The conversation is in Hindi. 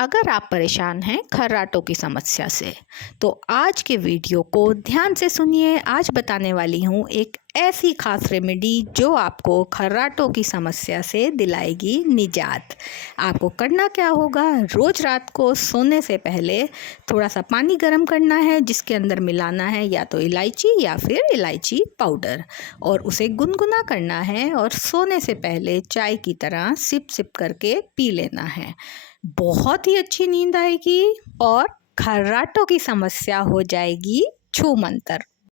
अगर आप परेशान हैं खर्राटों की समस्या से तो आज के वीडियो को ध्यान से सुनिए। आज बताने वाली हूँ एक ऐसी खास रेमेडी जो आपको खर्राटों की समस्या से दिलाएगी निजात। आपको करना क्या होगा, रोज़ रात को सोने से पहले थोड़ा सा पानी गर्म करना है जिसके अंदर मिलाना है या तो इलायची या फिर इलायची पाउडर, और उसे गुनगुना करना है और सोने से पहले चाय की तरह सिप सिप करके पी लेना है। बहुत ही अच्छी नींद आएगी और खर्राटों की समस्या हो जाएगी छूमंतर।